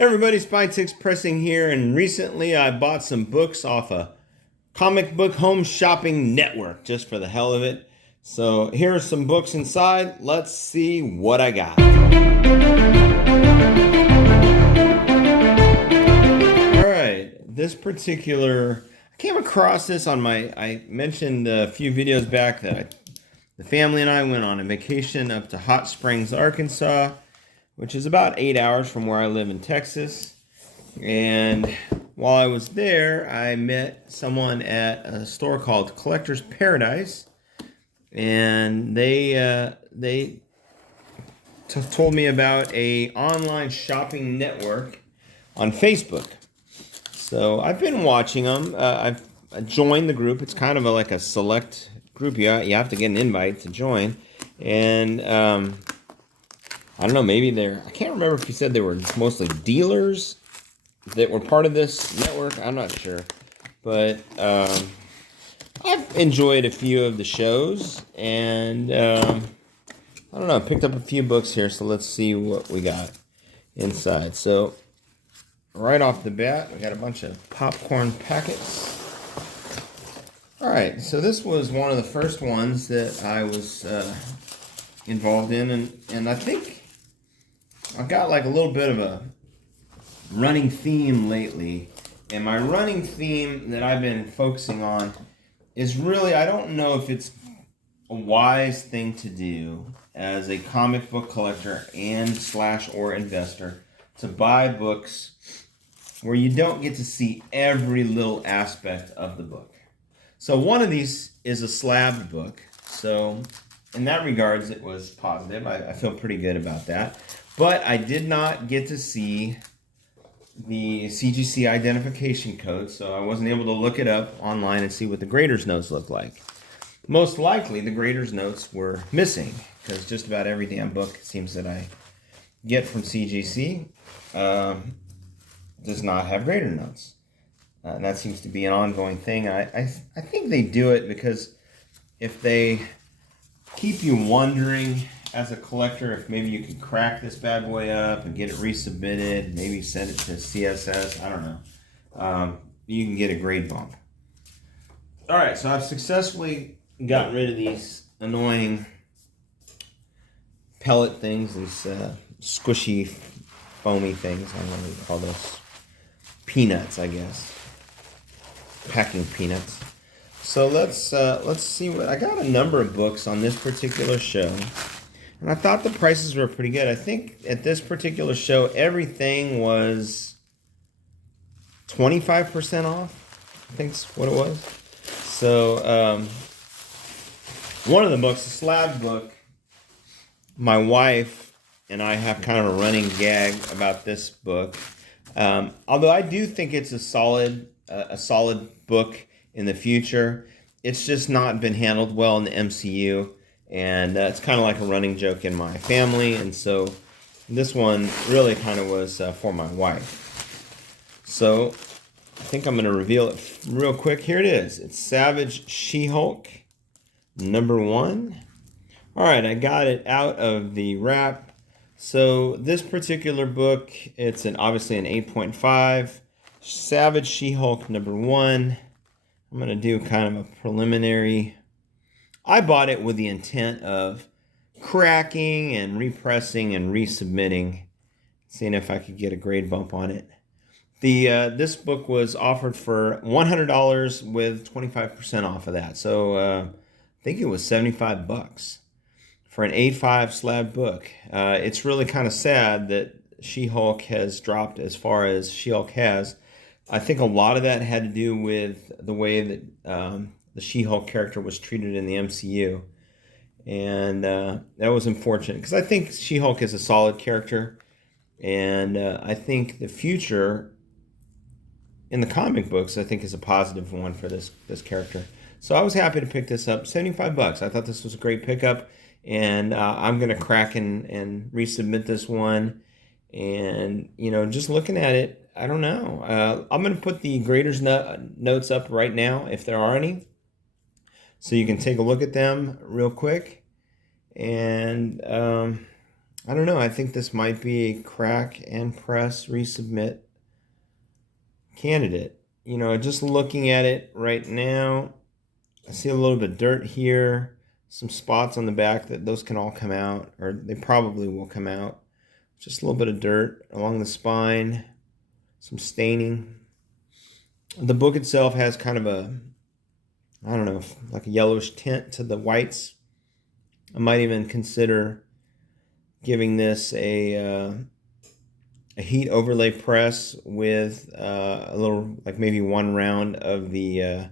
Everybody, Spy6 Pressing here, and recently I bought some books off a comic book home shopping network just for the hell of it. So here are some books inside. Let's see what I got. All right, this particular, I came across this on I mentioned a few videos back that the family and I went on a vacation up to Hot Springs, Arkansas, which is about 8 hours from where I live in Texas. And while I was there, I met someone at a store called Collector's Paradise, and they told me about a online shopping network on Facebook. So I've been watching them. I've joined the group. It's kind of like a select group. You have to get an invite to join, and I don't know, maybe I can't remember if you said they were mostly dealers that were part of this network. I'm not sure. But I've enjoyed a few of the shows, and I don't know, I picked up a few books here, so let's see what we got inside. So right off the bat, we got a bunch of popcorn packets. All right, so this was one of the first ones that I was involved in, and I think I've got like a little bit of a running theme lately, and my running theme that I've been focusing on is really, I don't know if it's a wise thing to do as a comic book collector and /or investor to buy books where you don't get to see every little aspect of the book. So one of these is a slabbed book, so in that regards it was positive. I feel pretty good about that. But I did not get to see the CGC identification code, so I wasn't able to look it up online and see what the grader's notes look like. Most likely, the grader's notes were missing, because just about every damn book, it seems, that I get from CGC does not have grader notes. And that seems to be an ongoing thing. I think they do it because if they keep you wondering as a collector if maybe you can crack this bad boy up and get it resubmitted, maybe send it to CSS, I don't know, you can get a grade bump. All right, so I've successfully got rid of these annoying pellet things, these squishy, foamy things. I don't know what you call those. Peanuts, I guess. Packing peanuts. So let's see what I got. A number of books on this particular show, and I thought the prices were pretty good. I think at this particular show, everything was 25% off. I think's what it was. So one of the books, a slab book, my wife and I have kind of a running gag about this book. Although I do think it's a solid book in the future, it's just not been handled well in the MCU, and it's kind of like a running joke in my family, and so this one really kind of was for my wife. So I think I'm going to reveal it real quick. Here it is. It's Savage She-Hulk #1. All right, I got it out of the wrap. So this particular book, it's obviously an 8.5. Savage She-Hulk #1. I'm going to do kind of a preliminary. I bought it with the intent of cracking and repressing and resubmitting, seeing if I could get a grade bump on it. This book was offered for $100 with 25% off of that. So I think it was $75 for an 8.5 slab book. It's really kind of sad that She-Hulk has dropped as far as She-Hulk has. I think a lot of that had to do with the way that the She-Hulk character was treated in the MCU. And that was unfortunate, because I think She-Hulk is a solid character. And I think the future in the comic books, I think, is a positive one for this character. So I was happy to pick this up. $75. I thought this was a great pickup. And I'm going to crack and resubmit this one. And, just looking at it, I don't know. I'm going to put the grader's notes up right now, if there are any, so you can take a look at them real quick. And I don't know. I think this might be a crack and press resubmit candidate. You know, just looking at it right now, I see a little bit of dirt here, some spots on the back that those can all come out, or they probably will come out. Just a little bit of dirt along the spine, some staining. The book itself has kind of a, I don't know, like a yellowish tint to the whites. I might even consider giving this a heat overlay press with a little, like maybe one round of the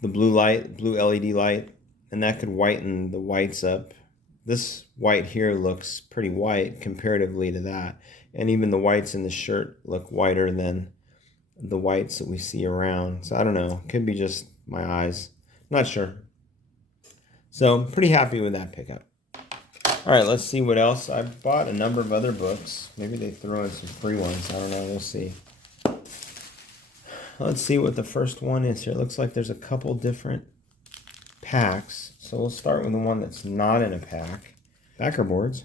blue LED light, and that could whiten the whites up. This white here looks pretty white comparatively to that, and even the whites in the shirt look whiter than the whites that we see around. So I don't know, could be just my eyes, not sure. So pretty happy with that pickup. All right, let's see what else. I bought a number of other books. Maybe they throw in some free ones. I don't know. We'll see. Let's see what the first one is here. It looks like there's a couple different packs. So we'll start with the one that's not in a pack. Backer boards.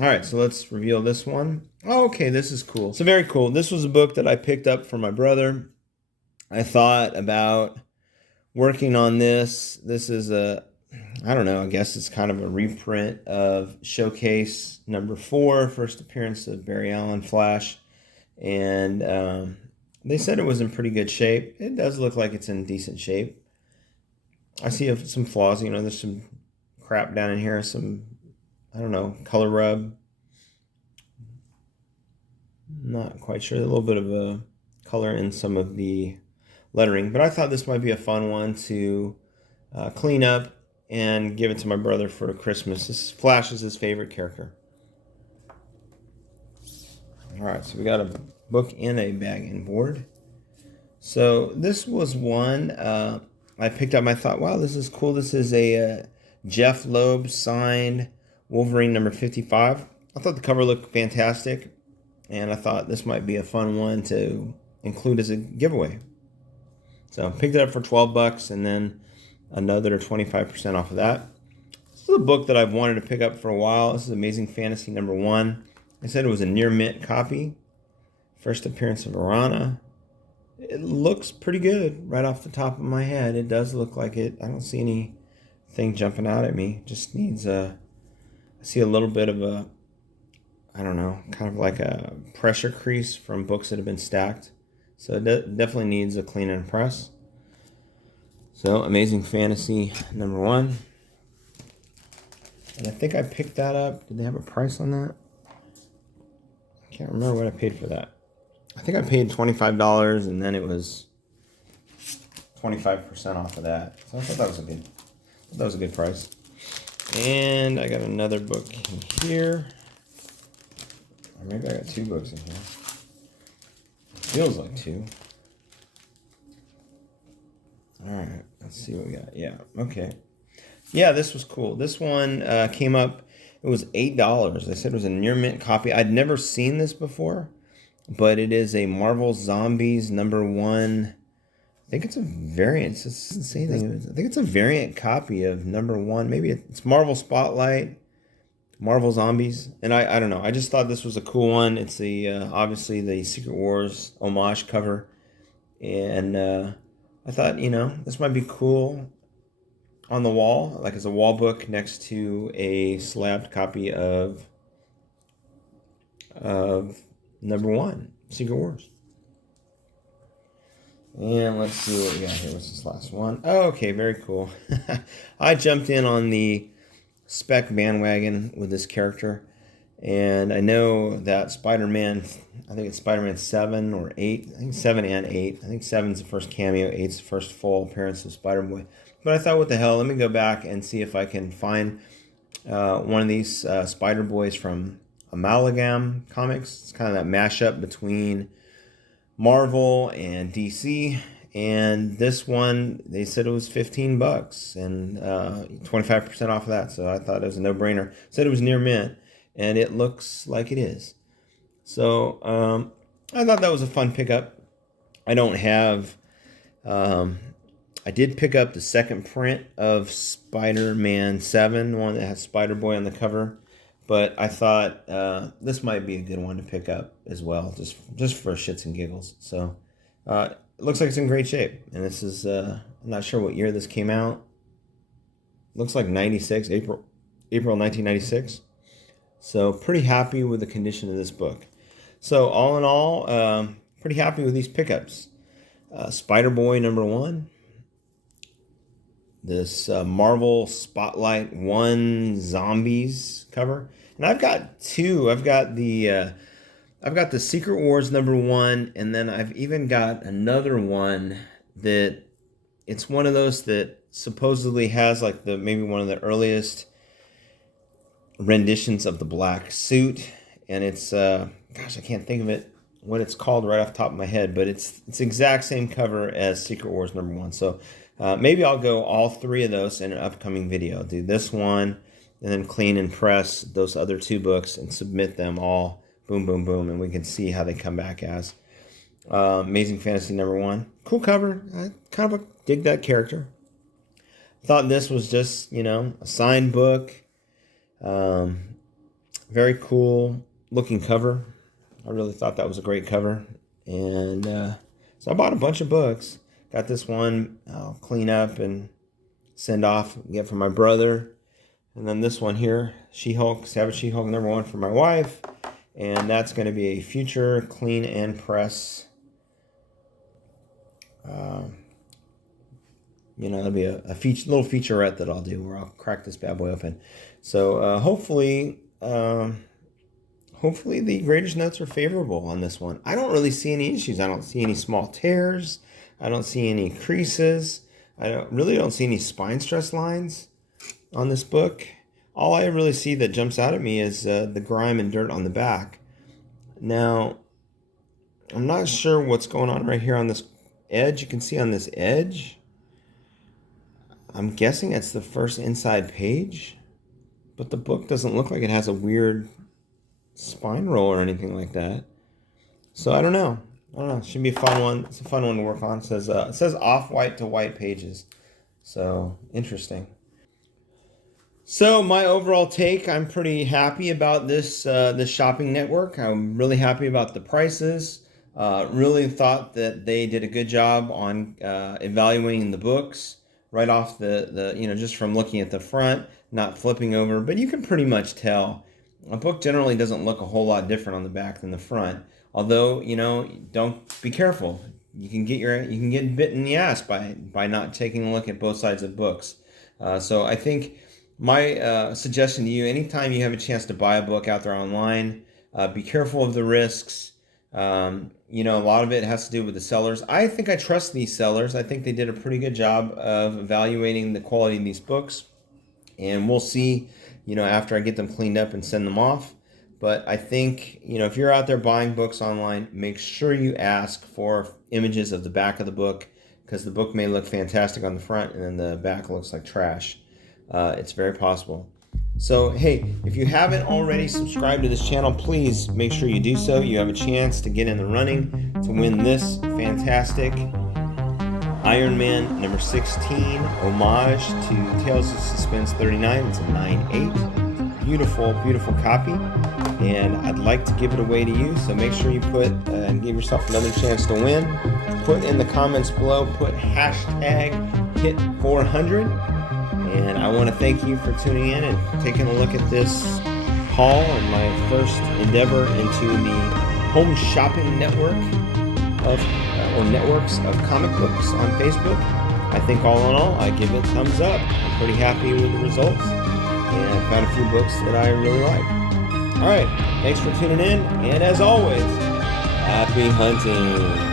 All right, so let's reveal this one. Oh, okay, this is cool. So very cool. This was a book that I picked up for my brother. I thought about working on this. This is I don't know, I guess it's kind of a reprint of Showcase number 4, first appearance of Barry Allen Flash. And they said it was in pretty good shape. It does look like it's in decent shape. I see some flaws, you know, there's some crap down in here, some, I don't know, color rub. Not quite sure, a little bit of a color in some of the lettering. But I thought this might be a fun one to clean up and give it to my brother for Christmas. This Flash is his favorite character. All right, so we got a book and a bag and board. So this was one I picked up. I thought, wow, this is cool. This is a Jeff Loeb signed Wolverine number 55. I thought the cover looked fantastic, and I thought this might be a fun one to include as a giveaway. So I picked it up for $12, and then another 25% off of that. This is a book that I've wanted to pick up for a while. This is Amazing Fantasy number 1. I said it was a near mint copy. First appearance of Arana. It looks pretty good right off the top of my head. It does look like it. I don't see anything jumping out at me. Just needs I see a little bit of a, I don't know, kind of like a pressure crease from books that have been stacked. So it definitely needs a clean and press. So, Amazing Fantasy number 1. And I think I picked that up. Did they have a price on that? I can't remember what I paid for that. I think I paid $25, and then it was 25% off of that. So I thought that was a good price. And I got another book in here. Or maybe I got 2 books in here. Feels like 2. All right, let's see what we got. Yeah, okay. Yeah, this was cool. This one came up, it was $8. They said it was a near mint copy. I'd never seen this before, but it is a Marvel Zombies number 1. I think it's a variant. It doesn't say anything. I think it's a variant copy of number 1. Maybe it's Marvel Spotlight, Marvel Zombies. And I don't know. I just thought this was a cool one. It's obviously the Secret Wars homage cover. And I thought, you know, this might be cool on the wall, like as a wall book next to a slabbed copy of number 1, Secret Wars. And let's see what we got here. What's this last one? Oh, okay, very cool. I jumped in on the spec bandwagon with this character, and I know that Spider-Man, I think it's Spider-Man 7 or 8. I think 7 and 8. I think 7's the first cameo, 8's the first full appearance of Spider-Boy. But I thought, what the hell, let me go back and see if I can find one of these Spider-Boys from Amalgam Comics. It's kind of that mashup between Marvel and DC. And this one, they said it was $15 and 25% off of that. So I thought it was a no-brainer. Said it was near mint, and it looks like it is. So I thought that was a fun pickup. I don't have... I did pick up the second print of Spider-Man 7, one that has Spider-Boy on the cover. but I thought this might be a good one to pick up as well, just for shits and giggles. So it looks like it's in great shape, and this is I'm not sure what year this came out. Looks like 96, April 1996. So pretty happy with the condition of this book. So all in all, pretty happy with these pickups. Spider-Boy #1. This Marvel Spotlight 1 Zombies cover. And I've got two. I've got the Secret Wars #1, and then I've even got another one that it's one of those that supposedly has like maybe one of the earliest renditions of the black suit, and it's gosh, I can't think of it what it's called right off the top of my head, but it's exact same cover as Secret Wars #1. So maybe I'll go all three of those in an upcoming video. I'll do this one and then clean and press those other two books and submit them all, boom, boom, boom, and we can see how they come back as. Amazing Fantasy #1. Cool cover. I kind of dig that character. Thought this was just, a signed book. Very cool looking cover. I really thought that was a great cover. And so I bought a bunch of books. Got this one I'll clean up and send off, get for my brother. And then this one here, She-Hulk, Savage She-Hulk #1 for my wife. And that's going to be a future clean and press. It'll be a little featurette that I'll do where I'll crack this bad boy open. So hopefully the graders notes are favorable on this one. I don't really see any issues. I don't see any small tears. I don't see any creases. I don't see any spine stress lines on this book. All I really see that jumps out at me is the grime and dirt on the back. Now, I'm not sure what's going on right here on this edge. You can see on this edge, I'm guessing it's the first inside page, but the book doesn't look like it has a weird spine roll or anything like that. So I don't know. It should be a fun one. It's a fun one to work on. It says off-white to white pages. So interesting. So my overall take, I'm pretty happy about this shopping network. I'm really happy about the prices. Really thought that they did a good job on evaluating the books right off the just from looking at the front, not flipping over. But you can pretty much tell. A book generally doesn't look a whole lot different on the back than the front. Although, don't be careful. You can get bit in the ass by not taking a look at both sides of books. So I think my suggestion to you, anytime you have a chance to buy a book out there online, be careful of the risks. A lot of it has to do with the sellers. I think I trust these sellers. I think they did a pretty good job of evaluating the quality of these books. And we'll see, after I get them cleaned up and send them off. But I think, if you're out there buying books online, make sure you ask for images of the back of the book, because the book may look fantastic on the front and then the back looks like trash. It's very possible. So, hey, if you haven't already subscribed to this channel, please make sure you do so. You have a chance to get in the running to win this fantastic Iron Man #16 homage to Tales of Suspense 39. It's a 9/8. Beautiful, beautiful copy. And I'd like to give it away to you, so make sure you put and give yourself another chance to win. Put in the comments below, put #hit400. And I want to thank you for tuning in and taking a look at this haul and my first endeavor into the home shopping network or networks of comic books on Facebook. I think all in all, I give it a thumbs up. I'm pretty happy with the results, and I found a few books that I really like. All right, thanks for tuning in, and as always, happy hunting.